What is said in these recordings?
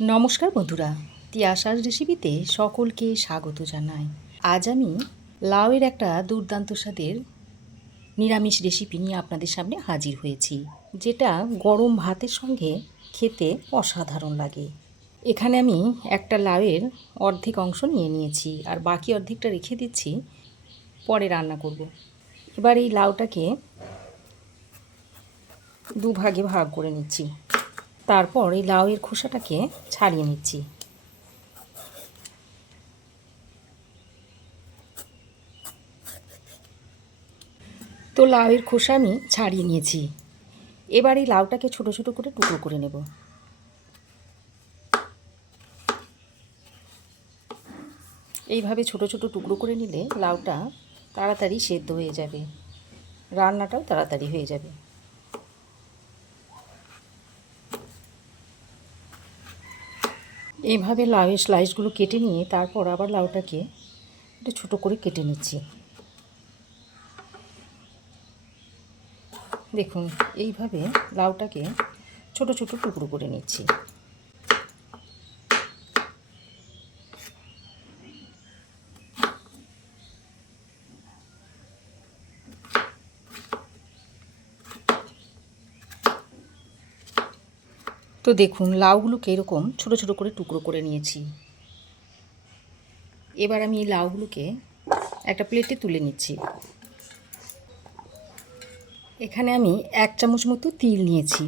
নমস্কার বন্ধুরা, তিয়াসার রেসিপিতে সকলকে স্বাগত জানাই। আজ আমি লাউয়ের একটা দুর্দান্ত স্বাদের নিরামিষ রেসিপি নিয়ে আপনাদের সামনে হাজির হয়েছি, যেটা গরম ভাতের সঙ্গে খেতে অসাধারণ লাগে। এখানে আমি একটা লাউয়ের অর্ধেক অংশ নিয়ে নিয়েছি, আর বাকি অর্ধেকটা রেখে দিচ্ছি, পরে রান্না করব। এবার এই লাউটাকে দুভাগে ভাগ করে নিচ্ছি। তারপর এই লাউয়ের খোসাটাকে ছাড়িয়ে নিচ্ছি। তো লাউয়ের খোসা আমি ছাড়িয়ে নিয়েছি। এবার এই লাউটাকে ছোট ছোট করে টুকরো করে নেব। এইভাবে ছোট ছোট টুকরো করে নিলে লাউটা তাড়াতাড়ি সেদ্ধ হয়ে যাবে, রান্নাটাও তাড়াতাড়ি হয়ে যাবে। এইভাবে লাউয়ের স্লাইসগুলো কেটে নিয়ে তারপর আবার লাউটাকে একটু ছোটো করে কেটে নিচ্ছি। দেখুন, এইভাবে লাউটাকে ছোট ছোট টুকরো করে নিচ্ছি। তো দেখুন, লাউগুলোকে এরকম ছোট ছোট করে টুকরো করে নিয়েছি। এবার আমি এই লাউগুলোকে একটা প্লেটে তুলে নিচ্ছি। এখানে আমি 1 চামচ মতো তিল নিয়েছি,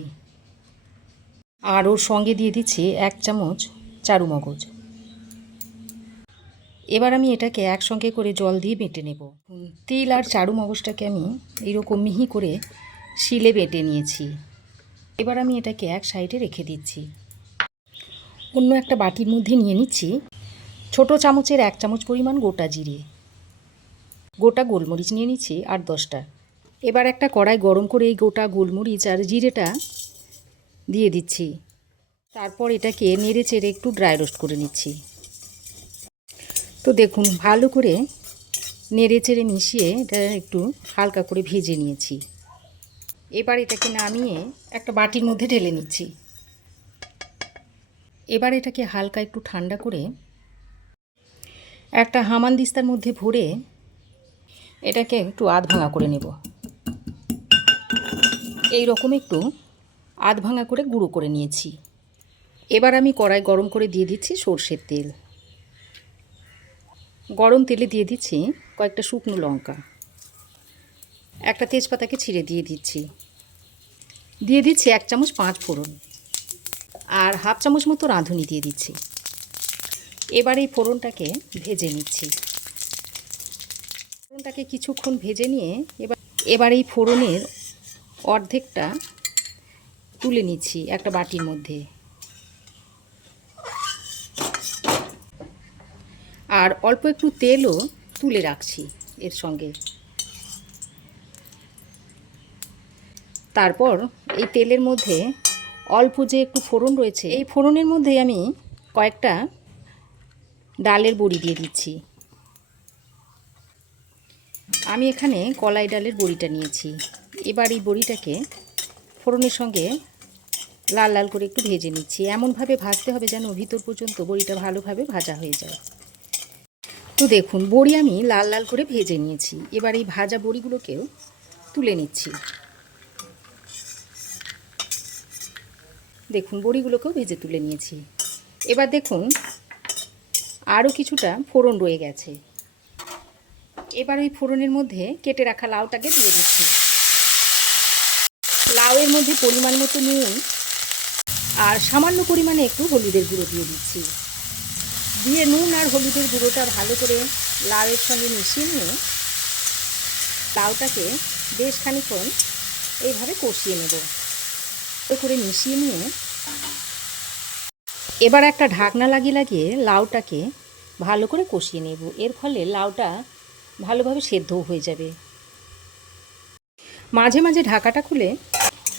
আর ওর সঙ্গে দিয়ে দিচ্ছি 1 চামচ চারু মগজ। এবার আমি এটাকে একসঙ্গে করে জল দিয়ে বেটে নেব। তিল আর চারু মগজটাকে আমি এইরকম মিহি করে শিলে বেটে নিয়েছি। এবার আমি এটাকে এক সাইডে রেখে দিচ্ছি। অন্য একটা বাটির মধ্যে নিয়ে নিচ্ছি ছোট চামচের 1 চামচ পরিমাণ গোটা জিরে, গোটা গোলমরিচ নিয়ে নিচ্ছি 8-10টা। এবার একটা কড়াই গরম করে এই গোটা গোলমরিচ আর জিরেটা দিয়ে দিচ্ছি। তারপর এটাকে নেড়ে চেড়ে একটু ড্রাই রোস্ট করে নিচ্ছি। তো দেখুন, ভালো করে নেড়ে চেড়ে মিশিয়ে এটা একটু হালকা করে ভেজে নিয়েছি। এবার এটাকে নামিয়ে একটা বাটির মধ্যে ঢেলে নিচ্ছি। এবার এটাকে হালকা একটু ঠান্ডা করে একটা হামানদিস্তার মধ্যে ভরে এটাকে একটু আধ ভাঙা করে নেব। এই রকম একটু আধ ভাঙা করে গুঁড়ো করে নিয়েছি। এবার আমি কড়াই গরম করে দিয়ে দিচ্ছি সর্ষের তেল। গরম তেলে দিয়ে দিচ্ছি কয়েকটা শুকনো লঙ্কা, একটা তেজপাতাকে ছিঁড়ে দিয়ে দিচ্ছি। দিয়ে দিচ্ছি 1 চামচ 5 ফোড়ন, আর হাফ চামচ মতো রাঁধুনি দিয়ে দিচ্ছি। এবার এই ফোড়নটাকে ভেজে নিচ্ছি। ফোড়নটাকে কিছুক্ষণ ভেজে নিয়ে এবার এই ফোড়নের অর্ধেকটা তুলে নিচ্ছি একটা বাটির মধ্যে, আর অল্প একটু তেলও তুলে রাখছি এর সঙ্গে। তারপর এই তেলের মধ্যে অল্প যে একটু ফোড়ন রয়েছে, এই ফোড়নের মধ্যে আমি কয়েকটা ডালের বড়ি দিয়ে দিচ্ছি। আমি এখানে কলাই ডালের বড়িটা নিয়েছি। এবার এই বড়িটাকে ফোড়নের সঙ্গে লাল লাল করে একটু ভেজে নিচ্ছি। এমনভাবে ভাজতে হবে যেন ভিতর পর্যন্ত বড়িটা ভালোভাবে ভাজা হয়ে যায়। তো দেখুন, বড়ি আমি লাল লাল করে ভেজে নিয়েছি। এবার এই ভাজা বড়িগুলোকেও তুলে নিচ্ছি। দেখুন, বড়িগুলোকেও ভেজে তুলে নিয়েছি। এবার দেখুন, আরও কিছুটা ফোড়ন রয়ে গেছে। এবার ওই ফোড়নের মধ্যে কেটে রাখা লাউটাকে দিয়ে দিচ্ছি। লাউয়ের মধ্যে পরিমাণ মতো নুন আর সামান্য পরিমাণে একটু হলুদের গুঁড়ো দিয়ে দিচ্ছি। দিয়ে নুন আর হলুদের গুঁড়োটা ভালো করে লাউয়ের সঙ্গে মিশিয়ে নিয়ে লাউটাকে বেশ খানিকক্ষণ এইভাবে কষিয়ে নেব। করে মিশিয়ে নিয়ে এবার একটা ঢাকনা লাগিয়ে লাগিয়ে লাউটাকে ভালো করে কষিয়ে নেব। এর ফলে লাউটা ভালোভাবে সেদ্ধও হয়ে যাবে। মাঝে মাঝে ঢাকাটা খুলে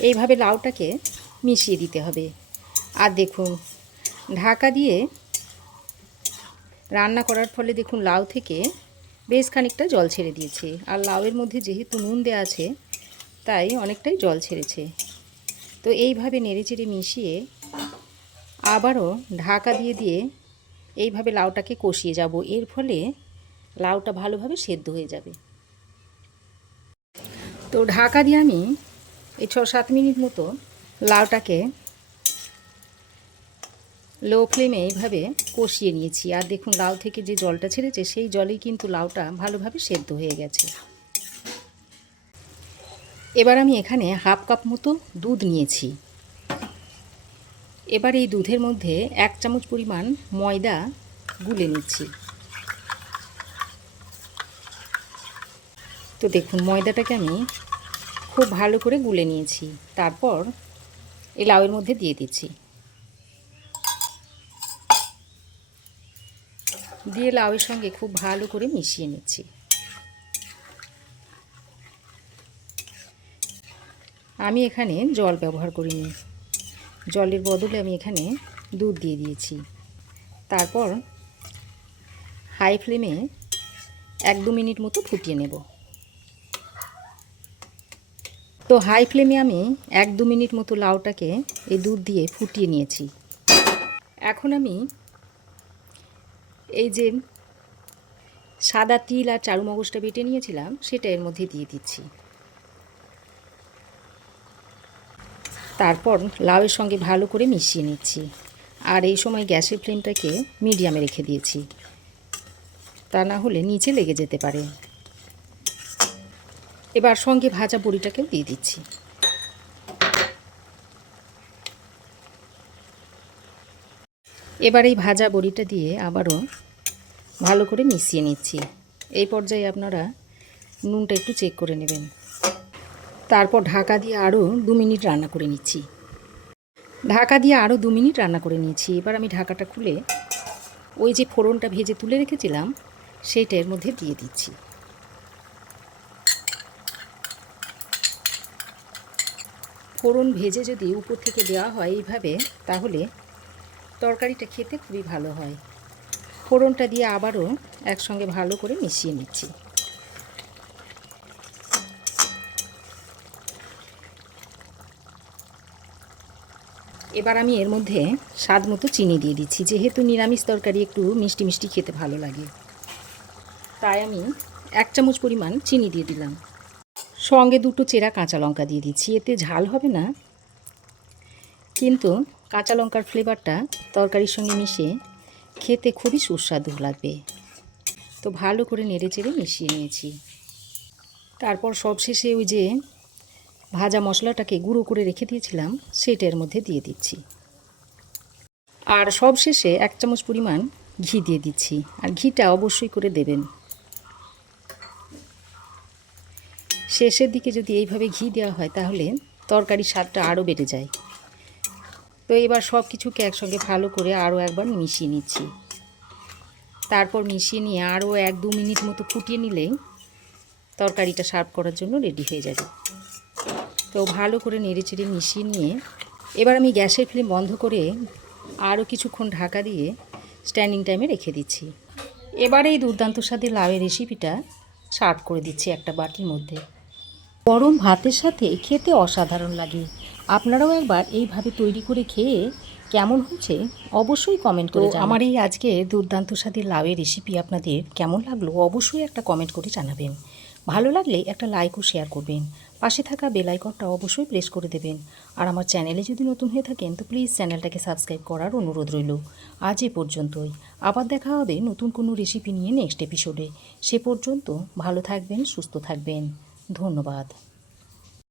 এইভাবে লাউটাকে মিশিয়ে দিতে হবে। আর দেখুন, ঢাকা দিয়ে রান্না করার ফলে দেখুন লাউ থেকে বেশ খানিকটা জল ছেড়ে দিয়েছে। আর লাউয়ের মধ্যে যেহেতু নুন দেওয়া আছে তাই অনেকটাই জল ছেড়েছে। তো এইভাবে নেড়েচেড়ে মিশিয়ে আবারও ঢাকা দিয়ে দিয়ে এইভাবে লাউটাকে কষিয়ে যাব। এর ফলে লাউটা ভালোভাবে সেদ্ধ হয়ে যাবে। তো ঢাকা দিয়ে আমি এই 6-7 মিনিট মতো লাউটাকে লো ফ্লেমে এইভাবে কষিয়ে নিয়েছি। আর দেখুন লাউ থেকে যে জলটা ছেড়েছে সেই জলেই কিন্তু লাউটা ভালোভাবে সেদ্ধ হয়ে গেছে। এবার আমি এখানে 1/2 কাপ মতো দুধ নিয়েছি। এবার এই দুধের মধ্যে 1 চামচ পরিমাণ ময়দা গুলে নিচ্ছি। তো দেখুন ময়দাটাকে আমি খুব ভালো করে গুলে নিয়েছি। তারপর এই লাউয়ের মধ্যে দিয়ে দিচ্ছি। দিয়ে লাউয়ের সঙ্গে খুব ভালো করে মিশিয়ে নিচ্ছি। আমি এখানে জল ব্যবহার করিনি, জলের বদলে আমি এখানে দুধ দিয়ে দিয়েছি। তারপর হাই ফ্লেমে 1-2 মিনিট মতো ফুটিয়ে নেব। তো হাই ফ্লেমে আমি 1-2 মিনিট মতো লাউটাকে এই দুধ দিয়ে ফুটিয়ে নিয়েছি। এখন আমি এই যে সাদা তিল আর চারু মগজটা বেটে নিয়েছিলাম সেটা এর মধ্যে দিয়ে দিচ্ছি। তারপর লাউয়ের সঙ্গে ভালো করে মিশিয়ে নিচ্ছি। আর এই সময় গ্যাসের ফ্লেমটাকে মিডিয়ামে রেখে দিয়েছি, তা না হলে নিচে লেগে যেতে পারে। এবার সঙ্গে ভাজা বড়িটাকেও দিয়ে দিচ্ছি। এবার এই ভাজা বড়িটা দিয়ে আবারও ভালো করে মিশিয়ে নিচ্ছি। এই পর্যায়ে আপনারা নুনটা একটু চেক করে নেবেন। তারপর ঢাকা দিয়ে আরও 2 মিনিট রান্না করে নিচ্ছি। ঢাকা দিয়ে আরও 2 মিনিট রান্না করে নিয়েছি। এবার আমি ঢাকাটা খুলে ওই যে ফোড়নটা ভেজে তুলে রেখেছিলাম সেইটা এর মধ্যে দিয়ে দিচ্ছি। ফোড়ন ভেজে যদি উপর থেকে দেওয়া হয় এইভাবে, তাহলে তরকারিটা খেতে খুবই ভালো হয়। ফোড়নটা দিয়ে আবারও একসঙ্গে ভালো করে মিশিয়ে নিচ্ছি। এবার আমি এর মধ্যে স্বাদ মতো চিনি দিয়ে দিচ্ছি। যেহেতু নিরামিষ তরকারি একটু মিষ্টি মিষ্টি খেতে ভালো লাগে, তাই আমি 1 চামচ পরিমাণ চিনি দিয়ে দিলাম। সঙ্গে 2টো চেরা কাঁচা লঙ্কা দিয়ে দিচ্ছি। এতে ঝাল হবে না, কিন্তু কাঁচা লঙ্কার ফ্লেভারটা তরকারির সঙ্গে মিশে খেতে খুবই সুস্বাদু লাগবে। তো ভালো করে নেড়ে চেড়ে মিশিয়ে নিয়েছি। তারপর সবশেষে ওই যে ভাজা মশলাটাকে গুঁড়ো করে রেখে দিয়েছিলাম সেটা এর মধ্যে দিয়ে দিচ্ছি। আর সবশেষে 1 চামচ পরিমাণ ঘি দিয়ে দিচ্ছি। আর ঘিটা অবশ্যই করে দেবেন। শেষের দিকে যদি এইভাবে ঘি দেওয়া হয় তাহলে তরকারির স্বাদটা আরও বেড়ে যায়। তো এবার সব কিছুকে একসঙ্গে ভালো করে আরও একবার মিশিয়ে নিচ্ছি। তারপর মিশিয়ে নিয়ে আরও 1-2 মিনিট মতো ফুটিয়ে নিলেই তরকারিটা সার্ভ করার জন্য রেডি হয়ে যাবে। তো ভালো করে নেড়েচেড়ে মিশিয়ে নিয়ে এবার আমি গ্যাসের ফ্লেম বন্ধ করে আরও কিছুক্ষণ ঢাকা দিয়ে স্ট্যান্ডিং টাইমে রেখে দিচ্ছি। এবার এই দুর্দান্ত স্বাদের লাউয়ের রেসিপিটা সার্ভ করে দিচ্ছি একটা বাটির মধ্যে। গরম ভাতের সাথে খেতে অসাধারণ লাগে। আপনারাও একবার এইভাবে তৈরি করে খেয়ে কেমন হয়েছে অবশ্যই কমেন্ট করে জানাবেন। আমার এই আজকে দুর্দান্ত স্বাদের লাউয়ের রেসিপি আপনাদের কেমন লাগলো অবশ্যই একটা কমেন্ট করে জানাবেন। ভালো লাগলে একটা লাইক ও শেয়ার করবেন। পাশে থাকা বেল আইকনটা অবশ্যই প্রেস করে দেবেন। আর আমার চ্যানেলে যদি নতুন হয়ে থাকেন তো প্লিজ চ্যানেলটাকে সাবস্ক্রাইব করার অনুরোধ রইল। আজ এ পর্যন্তই। আবার দেখা হবে নতুন কোনো রেসিপি নিয়ে নেক্সট এপিসোডে। সে পর্যন্ত ভালো থাকবেন, সুস্থ থাকবেন। ধন্যবাদ।